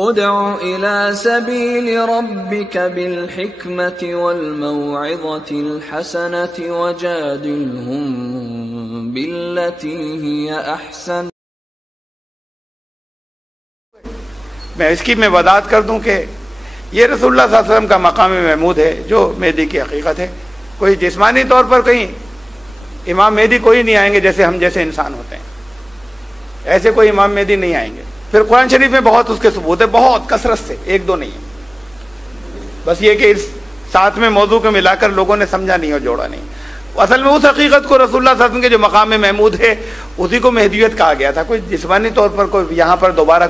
ادع إلى سبيل ربك بالحكمة والموعظة الحسنة وجادلهم بالتي هي أحسن. میں اس کی وضاحت کر دوں کہ یہ رسول اللہ صلی اللہ علیہ وسلم کا مقام محمود ہے جو مہدی کی حقیقت ہے. کوئی جسمانی طور پر کہیں امام مہدی کوئی نہیں آئیں گے جیسے ہم جیسے انسان ہوتے ہیں، ایسے کوئی امام مہدی نہیں آئیں گے. پھر قرآن شریف میں بہت اس کے ثبوت ہے، بہت کثرت سے، ایک دو نہیں ہے. بس یہ کہ اس ساتھ میں موضوع کو ملا کر لوگوں نے سمجھا نہیں اور جوڑا نہیں. اصل میں اس حقیقت کو رسول اللہ صلی اللہ علیہ وسلم کے جو مقام محمود ہے اسی کو مہدیت کہا گیا تھا. کوئی جسمانی طور پر کوئی یہاں پر دوبارہ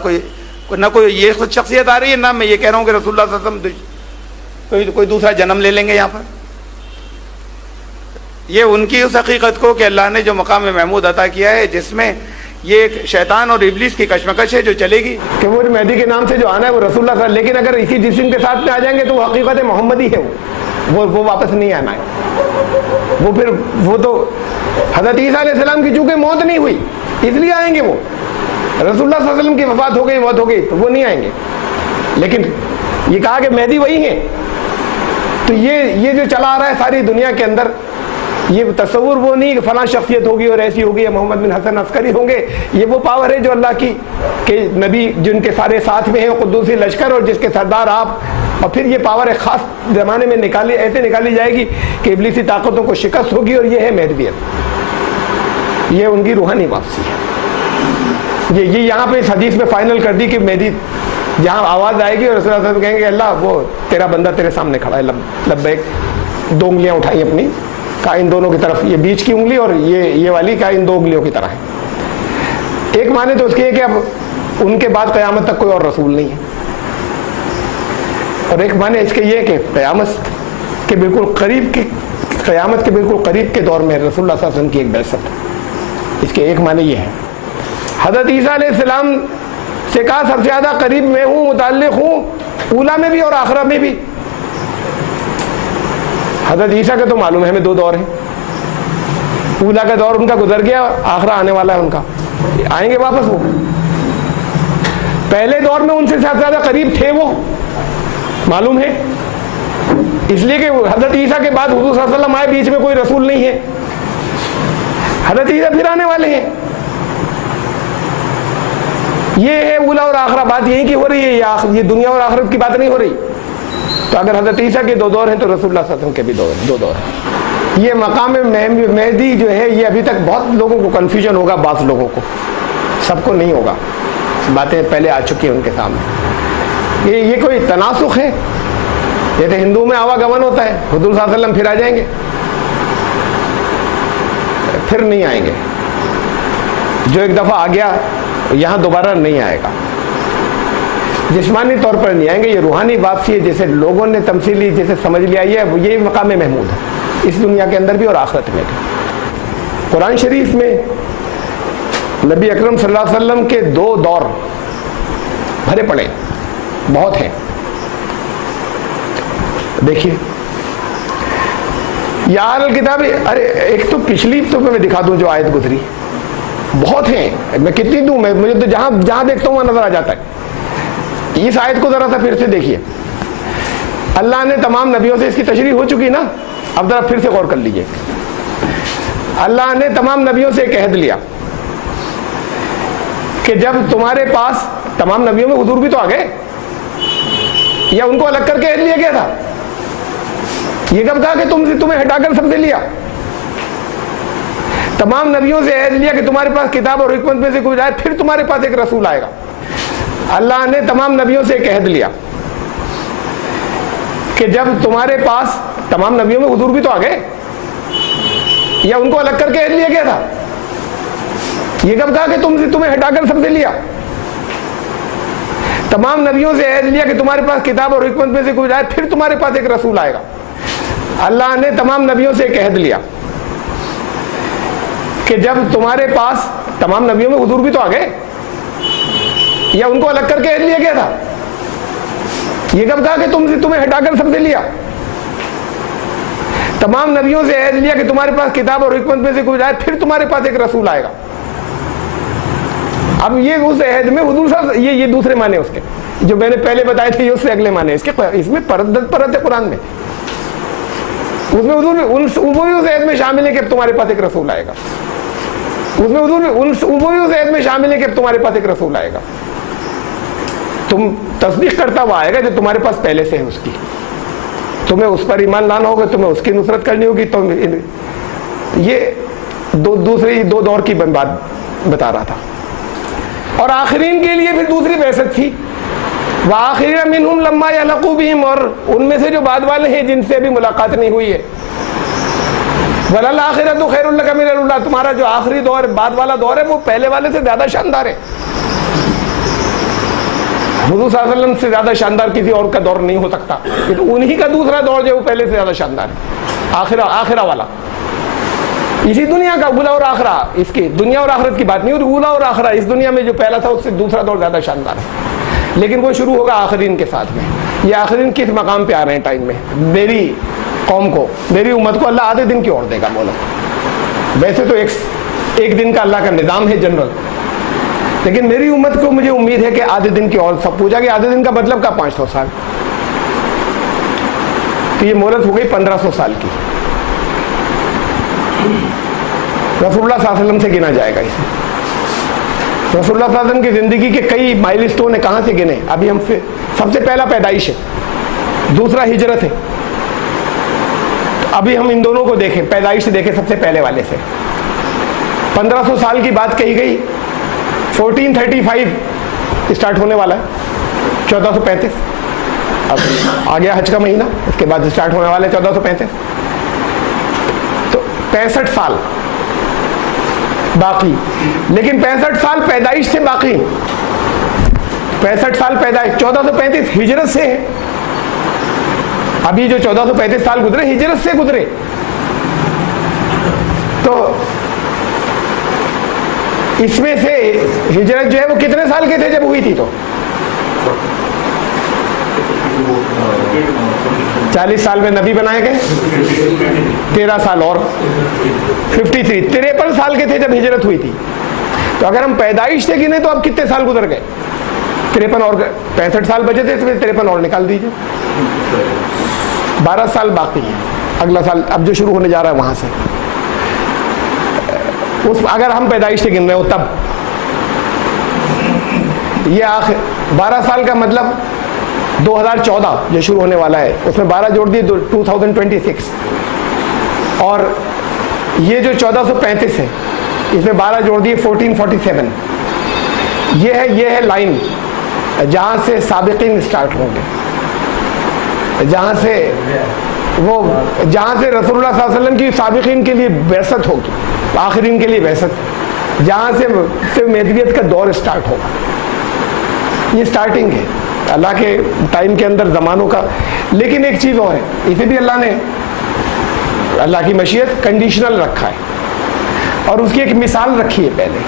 نہ کوئی یہ شخصیت آ رہی ہے، نہ میں یہ کہہ رہا ہوں کہ رسول اللہ صلی اللہ علیہ وسلم کوئی دوسرا جنم لے لیں گے یہاں پر. یہ ان کی اس حقیقت کو کہ اللہ نے جو مقام محمود عطا کیا ہے جس میں یہ ایک شیطان اور ابلیس کی کشمکش ہے جو چلے گی کہ وہ مہدی کے نام سے جو آنا ہے وہ رسول اللہ صلی اللہ علیہ وسلم، لیکن اگر اسی جسم کے ساتھ میں آ جائیں گے تو وہ حقیقت محمدی ہے، وہ واپس نہیں آنا ہے. وہ تو حضرت عیسیٰ علیہ السلام کی چونکہ موت نہیں ہوئی اس لیے آئیں گے. وہ رسول اللہ صلی اللہ علیہ وسلم کی وفات ہو گئی، موت ہو گئی تو وہ نہیں آئیں گے. لیکن یہ کہا کہ مہدی وہی ہیں. تو یہ جو چلا آ رہا ہے ساری دنیا کے اندر، یہ تصور وہ نہیں کہ فلاں شخصیت ہوگی اور ایسی ہوگی یا محمد بن حسن عسکری ہوں گے. یہ وہ پاور ہے جو اللہ کی کہ نبی جن کے سارے ساتھ میں ہیں، قدوسی لشکر اور جس کے سردار آپ. اور پھر یہ پاور ایک خاص زمانے میں ایسے نکالی جائے گی کہ ابلیسی طاقتوں کو شکست ہوگی، اور یہ ہے مہدویت. یہ ان کی روحانی واپسی ہے. یہ یہاں پہ اس حدیث میں فائنل کر دی کہ مہدی جہاں آواز آئے گی اور رسول اللہ صلی اللہ علیہ وسلم کہیں گے اللہ وہ تیرا بندہ تیرے سامنے کھڑا ہے، لبیک. 2 انگلیاں اٹھائی اپنی، کہا ان دونوں کی طرف، یہ بیچ کی انگلی اور یہ والی کہا ان 2 انگلیوں کی طرح ہے. ایک معنی تو اس کی ہے کہ اب ان کے بعد قیامت تک کوئی اور رسول نہیں ہے، اور ایک معنی اس کے یہ کہ قیامت کے بالکل قریب کے دور میں رسول اللہ صلی اللہ علیہ وسلم کی ایک بعثت. اس کے ایک معنی یہ ہے. حضرت عیسیٰ علیہ السلام سے کہا سب سے زیادہ قریب میں ہوں، متعلق ہوں اولا میں بھی اور آخرہ میں بھی. حضرت عیسیٰ کا تو معلوم ہے ہمیں 2 دور ہیں. اولا کا دور ان کا گزر گیا، آخرہ آنے والا ہے ان کا. آئیں گے واپس وہ. پہلے دور میں ان سے زیادہ قریب تھے وہ، معلوم ہے، اس لیے کہ حضرت عیسیٰ کے بعد حضور صلی اللہ علیہ وسلم آئے، بیچ میں کوئی رسول نہیں ہے. حضرت عیسیٰ پھر آنے والے ہیں. یہ ہے اولا اور آخرہ. بات یہی کی ہو رہی ہے، یہ دنیا اور آخرت کی بات نہیں ہو رہی. تو اگر حضرت عیسیٰ کے 2 دور ہیں تو رسول اللہ صلی اللہ علیہ وسلم کے بھی 2 دور ہیں. یہ مقام مہدی جو ہے یہ ابھی تک بہت لوگوں کو کنفیوژن ہوگا، بعض لوگوں کو، سب کو نہیں ہوگا. باتیں پہلے آ چکی ہیں ان کے سامنے. یہ کوئی تناسخ ہے؟ جیسے ہندو میں آواگمن ہوتا ہے، حضور صلی اللہ علیہ وسلم پھر آ جائیں گے، پھر نہیں آئیں گے. جو ایک دفعہ آ گیا یہاں دوبارہ نہیں آئے گا. جسمانی طور پر نہیں آئیں گے. یہ روحانی واپسی ہے جیسے لوگوں نے تمثیلی جیسے سمجھ لیا. یہ مقام محمود ہے اس دنیا کے اندر بھی اور آخرت میں بھی. قرآن شریف میں نبی اکرم صلی اللہ علیہ وسلم کے 2 دور بھرے پڑے بہت ہیں. دیکھیے یا اہل الکتاب، ارے ایک تو پچھلی تو میں دکھا دوں جو آیت گزری، بہت ہیں. میں کتنی دوں، مجھے تو جہاں دیکھتا ہوں وہاں نظر آ جاتا ہے. اس آیت کو ذرا سا پھر سے دیکھیے. اللہ نے تمام نبیوں سے، اس کی تشریح ہو چکی نا، اب ذرا پھر سے غور کر لیجئے. اللہ نے تمام نبیوں سے ایک عہد لیا کہ جب تمہارے پاس، تمام نبیوں میں حضور بھی تو آ گئے، یا ان کو الگ کر کے عہد لیا گیا تھا؟ یہ کب کہا کہ تمہیں ہٹا کر سب سے لیا؟ تمام نبیوں سے عہد لیا کہ تمہارے پاس کتاب اور حکمت میں سے کوئی آئے، پھر تمہارے پاس ایک رسول آئے گا. اللہ نے تمام نبیوں سے ایک عہد لیا کہ جب تمہارے پاس، تمام نبیوں میں حضور بھی تو آ گئے، یا ان کو الگ کر کے عہد لیا گیا تھا؟ یہ کب کہا کہ تمہیں ہٹا کر سب سے لیا؟ تمام نبیوں سے عہد لیا کہ تمہارے پاس کتاب اور حکمت میں سے کوئی آئے، پھر تمہارے پاس ایک رسول آئے گا. اللہ نے تمام نبیوں سے ایک عہد لیا کہ جب تمہارے پاس، تمام نبیوں میں حضور بھی تو آ گئے، یا ان کو الگ کر کے عہد لیا گیا تھا؟ یہ کب کہا کہ تمہیں ہٹا کر سب سے لیا؟ تمام نبیوں سے عہد لیا کہ تمہارے پاس کتاب اور حکمت میں سے کوئی آئے، پھر تمہارے پاس ایک رسول آئے گا. اب یہ اس عہد میں حضور صاحب، یہ دوسرے معنی اس کے. جو میں نے پہلے بتائے تھے یہ اس سے اگلے معنی. اس میں پرت ہے قرآن میں. اس میں حضور وہی اس عید میں شامل ہے کہ تمہارے پاس ایک رسول آئے گا. اس میں حضور وہی اس عید میں شامل ہے کہ تمہارے پاس ایک رسول آئے گا. تم تصدیق کرتا ہوا آئے گا جو تمہارے پاس پہلے سے ہے اس کی. تمہیں اس پر ایمان لانا ہوگا, تمہیں اس کی نصرت کرنی ہوگی. تو یہ دوسری دو دور کی بات بتا رہا تھا. اور آخرین کے لیے پھر دوسری بعثت تھی. وآخرین منہم لما یلحقوا بہم, اور ان میں سے جو بعد والے ہیں جن سے ابھی ملاقات نہیں ہوئی ہے. وَلَلْآخِرَةُ خَيْرٌ لَكَ مِنَ الْأُولَىٰ, تمہارا جو آخری دور بعد والا دور ہے وہ پہلے والے سے زیادہ شاندار ہے. حضور صلی اللہ علیہ وسلم سے زیادہ شاندار کسی اور کا دور نہیں ہو سکتا. انہی کا دوسرا دور جو ہے وہ پہلے سے زیادہ شاندار ہے, آخرہ والا. اسی دنیا کا اولا اور آخرہ, اس کی دنیا اور آخرت کی بات نہیں, اور اولا اور آخرہ اس دنیا میں جو پہلا تھا اس سے دوسرا دور زیادہ شاندار ہے. لیکن وہ شروع ہوگا آخرین کے ساتھ میں. یہ آخرین کس مقام پہ آ رہے ہیں ٹائم میں؟ میری قوم کو, میری امت کو اللہ آدھے دن کی اور دے گا. بولو ویسے تو ایک دن کا اللہ کا نظام ہے جنرل, لیکن میری امت کو مجھے امید ہے کہ آدھے دن کی اور. سب پوچھا کہ آدھے دن کا مطلب کا 500 سال, تو یہ مہلت ہو گئی 1500 سال کی. رسول اللہ صلی اللہ علیہ وسلم سے گنا جائے گا اسے. رسول اللہ صلی اللہ علیہ وسلم کی زندگی کے کئی مائل سٹون ہیں, کہاں سے گنے؟ ابھی ہم سب سے پہلا پیدائش ہے, دوسرا ہجرت ہے. ابھی ہم ان دونوں کو دیکھیں, پیدائش سے دیکھیں سب سے پہلے والے سے. 1500 سال کی بات کہی گئی. 1435 اسٹارٹ ہونے والا ہے, 1435 اب آ گیا حج کا مہینہ, اس کے بعد اسٹارٹ ہونے والا ہے 1435. تو 65 سال باقی, لیکن 65 سال پیدائش سے باقی. 65 سال پیدائش, 1435 ہجرت سے ہے. ابھی جو 1435 سال گزرے ہجرت سے گزرے. تو اس میں سے ہجرت جو ہے وہ کتنے سال کے تھے جب ہوئی تھی؟ تو 40 سال میں نبی بنائے گئے, 13 سال اور 53, 53 سال کے تھے جب ہجرت ہوئی تھی. تو اگر ہم پیدائش سے گنے تو اب کتنے سال گزر گئے؟ 53 اور 65 سال بچے تھے, 53 اور نکال دیجئے, 12 سال باقی ہیں. اگلا سال اب جو شروع ہونے جا رہا ہے وہاں سے, اگر ہم پیدائش سے گن رہے ہو تب یہ آخر 12 سال کا مطلب 2014 جو شروع ہونے والا ہے, اس میں 12 جوڑ دیے 2026. اور یہ جو 1435 ہے اس میں 12 جوڑ دیے 1447. یہ ہے لائن جہاں سے سابقین اسٹارٹ ہوں گے, جہاں سے رسول اللہ صلی اللہ علیہ وسلم کی سابقین کے لیے بعثت ہوگی, آخرین کے لیے بعثت, جہاں سے مہدویت کا دور اسٹارٹ ہوگا. یہ اسٹارٹنگ ہے اللہ کے ٹائم کے اندر زمانوں کا. لیکن ایک چیز اور ہے, اسے بھی اللہ نے اللہ کی مشیت کنڈیشنل رکھا ہے, اور اس کی ایک مثال رکھی ہے. پہلے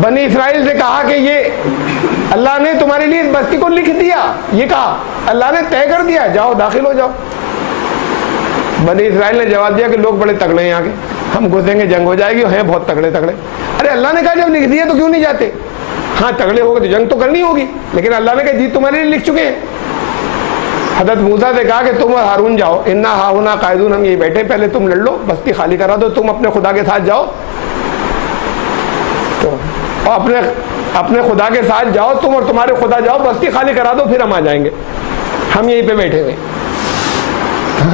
بنی اسرائیل سے کہا کہ یہ اللہ نے تمہارے لیے اس بستی کو لکھ دیا, یہ کہا اللہ نے طے کر دیا, جاؤ داخل ہو جاؤ. بنی اسرائیل نے جواب دیا کہ لوگ بڑے تگڑے ہیں آگے, ہم گھسیں گے جنگ ہو جائے گی, ہیں بہت تگڑے. ارے اللہ نے کہا جب لکھ دیا تو کیوں نہیں جاتے؟ ہاں تگڑے ہو گئے تو جنگ تو کرنی ہوگی, لیکن اللہ نے کہا جی تمہارے لیے لکھ چکے ہیں. حضرت موسیٰ سے کہا کہ تم اور ہارون جاؤ, انا ہاہنا قاعدون, ہم یہی بیٹھے, پہلے تم لڑ لو, بستی خالی کرا دو, تم اپنے خدا کے ساتھ جاؤ. تو اپنے خدا کے ساتھ جاؤ, تم اور تمہارے خدا جاؤ, بستی خالی کرا دو, پھر ہم آ جائیں گے, ہم یہیں پہ بیٹھے ہوئے.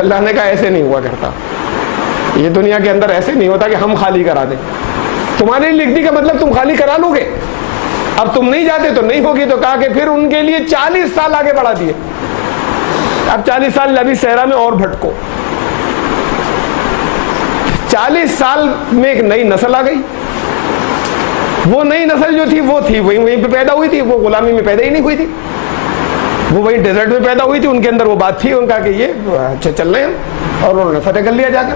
اللہ نے کہا ایسے نہیں ہوا کرتا, یہ دنیا کے اندر ایسے نہیں ہوتا کہ ہم خالی کرا دیں. تمہارے لیے لکھ دی کا مطلب تم خالی کرا لو گے. اب تم نہیں جاتے تو نہیں ہوگی. تو کہا کہ پھر ان کے لیے 40 سال آگے بڑھا دیے. اب 40 سال ابھی صحرا میں اور بھٹکو. 40 سال میں ایک نئی نسل آ گئی. وہ نئی نسل جو تھی وہ تھی وہیں پہ پیدا ہوئی تھی, وہ غلامی میں پیدا ہی نہیں ہوئی تھی, وہ وہیں ڈیزرٹ میں پیدا ہوئی تھی. ان کے اندر وہ بات تھی, ان کا کہ یہ چل رہے ہیں, اور انہوں نے فتح کر لیا جا کر.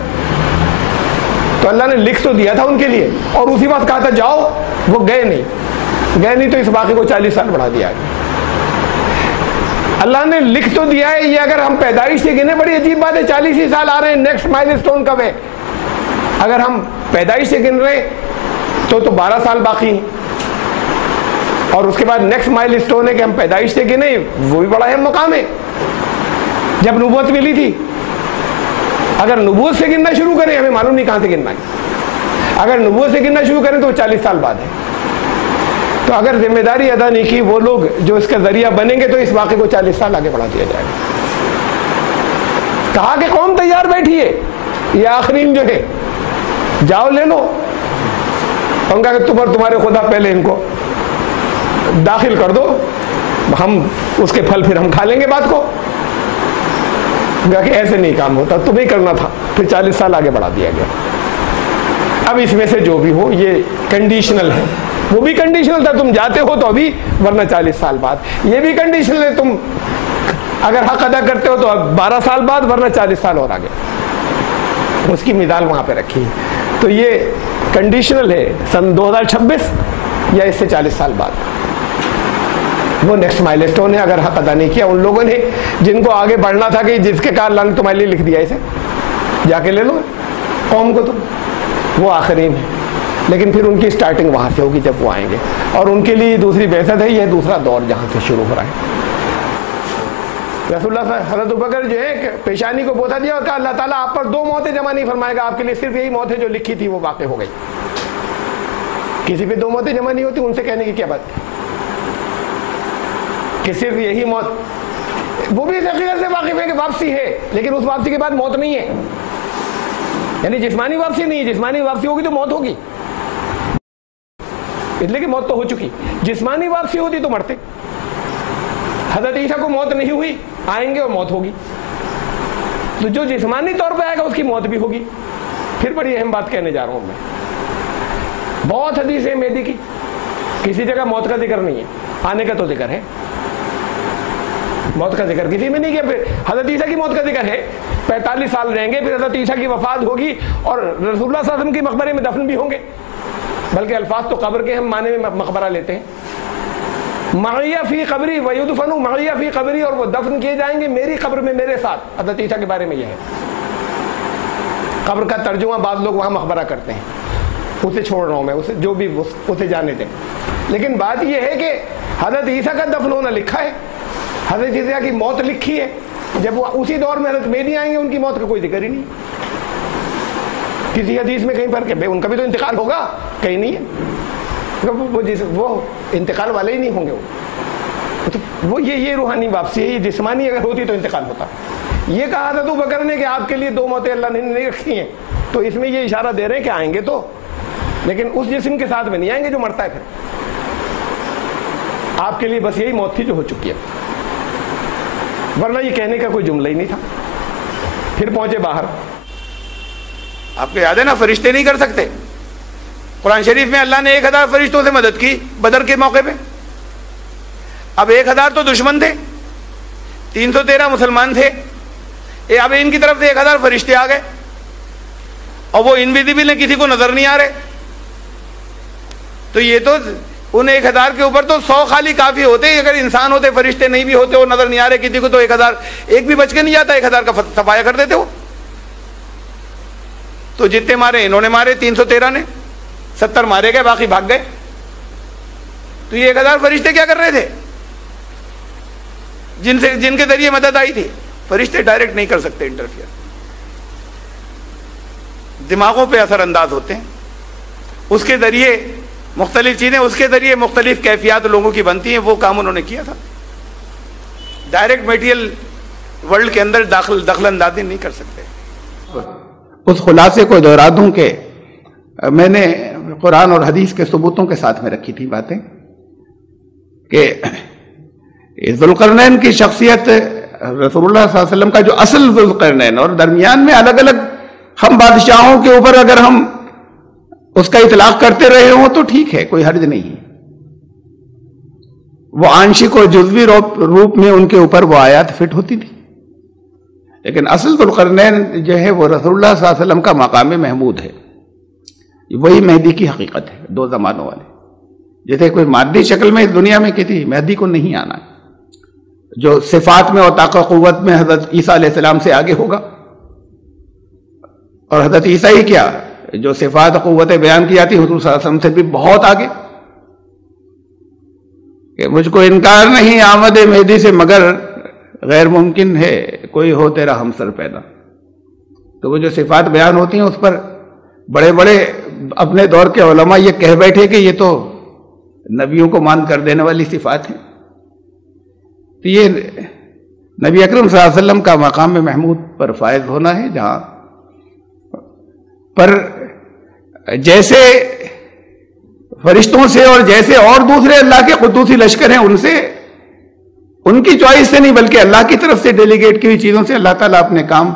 تو اللہ نے لکھ تو دیا تھا ان کے لیے, اور اسی وقت کہا تھا جاؤ, وہ گئے نہیں. تو اس واقعے کو 40 سال بڑھا دیا. اللہ نے لکھ تو دیا ہے. یہ اگر ہم پیدائش سے گنے, بڑی عجیب بات ہے, 40 ہی سال آ رہے ہیں, نیکسٹ مائل اسٹون کب ہے؟ اگر ہم پیدائش سے گن رہے تو 12 سال باقی ہیں. اور اس کے بعد نیکسٹ مائل اسٹون ہے کہ ہم پیدائش سے گنے، وہ بھی بڑا اہم مقام ہے جب نبوت ملی تھی. اگر نبوت سے گننا شروع کریں، ہمیں معلوم نہیں کہاں سے گننا ہے، اگر نبوت سے گننا شروع کریں تو 40 سال بعد ہے. تو اگر ذمہ داری ادا نہیں کی وہ لوگ جو اس کا ذریعہ بنیں گے تو اس واقعے کو 40 سال آگے بڑھا دیا جائے گا. کہا کہ قوم تیار بیٹھی ہے، یہ آخرین جو ہے جاؤ لے لو. ان کا کہ تم اور تمہارے خدا پہلے ان کو داخل کر دو، ہم اس کے پھل پھر ہم کھا لیں گے بات کو. کہا کہ ایسے نہیں کام ہوتا، تمہیں کرنا تھا. پھر 40 سال آگے بڑھا دیا گیا. اب اس میں سے جو بھی ہو یہ کنڈیشنل ہے، وہ بھی کنڈیشنل تھا تم جاتے ہو تو ابھی، ورنہ 40 سال بعد. یہ بھی کنڈیشنل ہے تم اگر حق ادا کرتے ہو تو اب 12 سال بعد، ورنہ 40 سال اور آگے. اس کی مثال وہاں پہ رکھی. تو یہ کنڈیشنل ہے سن 2026 یا اس سے 40 سال بعد. وہ نیکسٹ مائل اسٹون ہے اگر حق ادا نہیں کیا ان لوگوں نے جن کو آگے بڑھنا تھا کہ جس کے کار اللہ نے تمہارے لیے لکھ دیا اسے جا کے لے لو قوم کو تم. وہ آخرین ہے، لیکن پھر ان کی سٹارٹنگ وہاں سے ہوگی جب وہ آئیں گے، اور ان کے لیے دوسری بعثت ہے، یہ دوسرا دور جہاں سے شروع ہو رہا ہے. رسول اللہ حضرت ابوبکر جو ہے پیشانی کو بوسہ دیا اور کہا اللہ تعالیٰ آپ پر 2 موتیں جمع نہیں فرمائے گا، آپ کے لیے صرف یہی موت ہے جو لکھی تھی وہ واقع ہو گئی. کسی پہ 2 موتیں جمع نہیں ہوتی، ان سے کہنے کی کیا بات کہ صرف یہی موت. وہ بھی اس حقیقت سے واقف ہے کہ واپسی ہے، لیکن اس واپسی کے بعد موت نہیں ہے، یعنی جسمانی واپسی نہیں ہے. جسمانی واپسی ہوگی تو موت ہوگی، اس لیے کہ موت تو ہو چکی. جسمانی واپسی ہوتی تو مرتے. حضرت عیسیٰ کو موت نہیں ہوئی، آئیں گے اور موت ہوگی. تو جو جسمانی طور پہ آئے گا اس کی موت بھی ہوگی. پھر بڑی اہم بات کہنے جا رہا ہوں میں. بہت حدیث ہے مہدی کی، کسی جگہ موت کا ذکر نہیں ہے، آنے کا تو ذکر ہے. موت کا ذکر کسی میں نہیں کیا. پھر حضرت عیسیٰ کی موت کا ذکر ہے، 45 سال رہیں گے، پھر حضرت عیسیٰ کی وفات ہوگی اور رسول اللہ صلی اللہ علیہ وسلم کی مقبرے میں دفن بھی ہوں گے. بلکہ الفاظ تو قبر کے ہم معنی میں مقبرہ لیتے ہیں. معیہ فی قبری ویدفن معیہ فی قبری، اور وہ دفن کیے جائیں گے میری قبر میں میرے ساتھ. حضرت عیسیٰ کے بارے میں یہ ہے. قبر کا ترجمہ بعض لوگ وہاں مقبرہ کرتے ہیں، اسے چھوڑ رہا ہوں میں، اسے جو بھی اسے جانے دیں. لیکن بات یہ ہے کہ حضرت عیسیٰ کا دفن ہونا لکھا ہے، حضرت عیسیٰ کی موت لکھی ہے. جب وہ اسی دور میں حضرت مہدی آئیں گے ان کی موت کا کوئی ذکر ہی نہیں. کسی حدیث میں کہیں پر کہ ان کا بھی تو انتقال ہوگا، کہیں نہیں ہے. وہ انتقال والے ہی نہیں ہوں گے. وہ یہ روحانی واپسی ہے. یہ جسمانی اگر ہوتی تو انتقال ہوتا. یہ کہا حضرت ابوبکر نے کہ آپ کے لیے 2 موتیں اللہ نے نہیں رکھی ہیں، تو اس میں یہ اشارہ دے رہے ہیں کہ آئیں گے تو، لیکن اس جسم کے ساتھ میں نہیں آئیں گے جو مرتا ہے. پھر آپ کے لیے بس یہی موت تھی جو ہو چکی ہے، ورنہ یہ کہنے کا کوئی جملہ ہی نہیں تھا. پھر پہنچے باہر. آپ کو یاد ہے نا فرشتے نہیں کر سکتے. قرآن شریف میں اللہ نے 1000 فرشتوں سے مدد کی بدر کے موقع پہ. اب 1000 تو دشمن تھے، 313 مسلمان تھے. اب ان کی طرف سے 1000 فرشتے آ گئے اور وہ انویزیبل ہیں، کسی کو نظر نہیں آ رہے. تو یہ تو ان 1000 کے اوپر تو 100 خالی کافی ہوتے. اگر انسان ہوتے، فرشتے نہیں بھی ہوتے، وہ نظر نہیں آ رہے کسی کو، تو 1000 ایک بھی بچ کے نہیں جاتا. 1000 کا صفایا کر دیتے وہ. تو جتنے مارے انہوں نے مارے، 313 نے 70 مارے گئے، باقی بھاگ گئے. تو یہ 1000 فرشتے کیا کر رہے تھے جن کے ذریعے مدد آئی تھی؟ فرشتے ڈائریکٹ نہیں کر سکتے انٹرفیئر، دماغوں پہ اثر انداز ہوتے ہیں. اس کے ذریعے مختلف چیزیں، اس کے ذریعے مختلف کیفیات لوگوں کی بنتی ہیں. وہ کام انہوں نے کیا تھا. ڈائریکٹ میٹیریل ورلڈ کے اندر دخل اندازی نہیں کر سکتے. اس خلاصے کو دہرا دوں کہ میں نے قرآن اور حدیث کے ثبوتوں کے ساتھ میں رکھی تھی باتیں کہ ذوالقرنین کی شخصیت رسول اللہ صلی اللہ علیہ وسلم کا جو اصل ذوالقرنین، اور درمیان میں الگ الگ ہم بادشاہوں کے اوپر اگر ہم اس کا اطلاق کرتے رہے ہوں تو ٹھیک ہے، کوئی حرج نہیں. وہ آنشک اور جزوی روپ میں ان کے اوپر وہ آیات فٹ ہوتی تھی. لیکن اصل ذوالقرنین جو ہے وہ رسول اللہ صلی اللہ علیہ وسلم کا مقام محمود ہے. وہی مہدی کی حقیقت ہے. 2 زمانوں والے جیسے کوئی مادی شکل میں اس دنیا میں کسی مہدی کو نہیں آنا ہے، جو صفات میں اور طاقت قوت میں حضرت عیسیٰ علیہ السلام سے آگے ہوگا. اور حضرت عیسیٰ ہی کیا، جو صفات قوت بیان کی جاتی ہے حضور صلی اللہ علیہ وسلم سے بھی بہت آگے. کہ مجھ کو انکار نہیں آمد مہدی سے مگر غیر ممکن ہے کوئی ہو تیرا ہمسر پیدا. تو وہ جو صفات بیان ہوتی ہیں اس پر بڑے بڑے اپنے دور کے علماء یہ کہہ بیٹھے کہ یہ تو نبیوں کو مان کر دینے والی صفات ہیں. تو یہ نبی اکرم صلی اللہ علیہ وسلم کا مقام محمود پر فائز ہونا ہے، جہاں پر جیسے فرشتوں سے اور جیسے اور دوسرے اللہ کے قدوسی لشکر ہیں ان سے، ان کی چوائس سے نہیں بلکہ اللہ کی طرف سے ڈیلیگیٹ کی ہوئی چیزوں سے اللہ تعالیٰ اپنے کام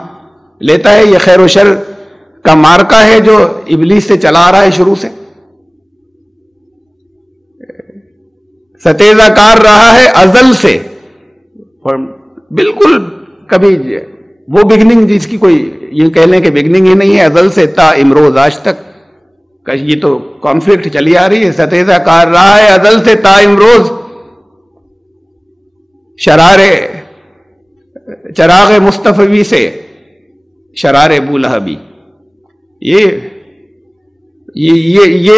لیتا ہے. یہ خیر و شر کا مارکا ہے جو ابلیس سے چلا آ رہا ہے شروع سے، ستیزہ کار رہا ہے ازل سے، اور بالکل کبھی وہ بگننگ جس کی کوئی یہ کہہ لیں کہ بگننگ ہی نہیں ہے، ازل سے تا امروز آج تک کا یہ تو کانفلکٹ چلی آ رہی ہے. ستیزہ کار رہا ہے ازل سے تا امروز، چراغ مصطفی سے شرار بولہبی. یہ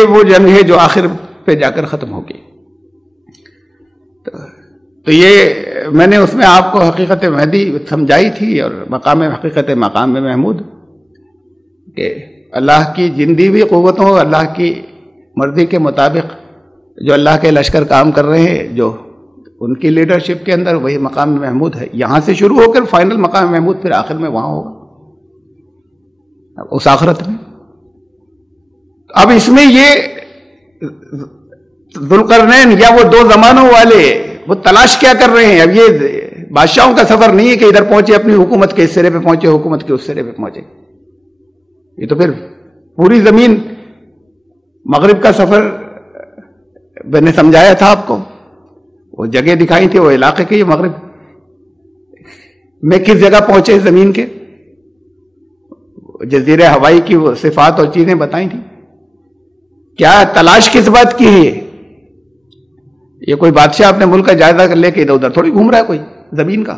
وہ جنگ ہے جو آخر پہ جا کر ختم ہوگی. تو یہ میں نے اس میں آپ کو حقیقت مہدی سمجھائی تھی اور حقیقت مقام محمود، کہ اللہ کی جن دی ہوئی قوتوں، اللہ کی مرضی کے مطابق جو اللہ کے لشکر کام کر رہے ہیں، جو ان کی لیڈرشپ کے اندر، وہی مقام محمود ہے. یہاں سے شروع ہو کر فائنل مقام محمود پھر آخر میں وہاں ہوگا اس آخرت میں. اب اس میں یہ ذوالقرنین یا وہ دو زمانوں والے وہ تلاش کیا کر رہے ہیں؟ اب یہ بادشاہوں کا سفر نہیں ہے کہ ادھر پہنچے اپنی حکومت کے اس سرے پہ پہنچے، حکومت کے اس سرے پہ پہنچے. یہ تو پھر پوری زمین مغرب کا سفر میں نے سمجھایا تھا آپ کو، وہ جگہ دکھائی تھی، وہ علاقے کے، یہ مغرب میں کس جگہ پہنچے زمین کے، جزیرہ ہوائی کی وہ صفات اور چیزیں بتائی تھیں. کیا تلاش کس بات کی ہے؟ یہ کوئی بادشاہ اپنے ملک کا جائزہ لے کے ادھر ادھر تھوڑی گھوم رہا ہے کوئی زمین کا.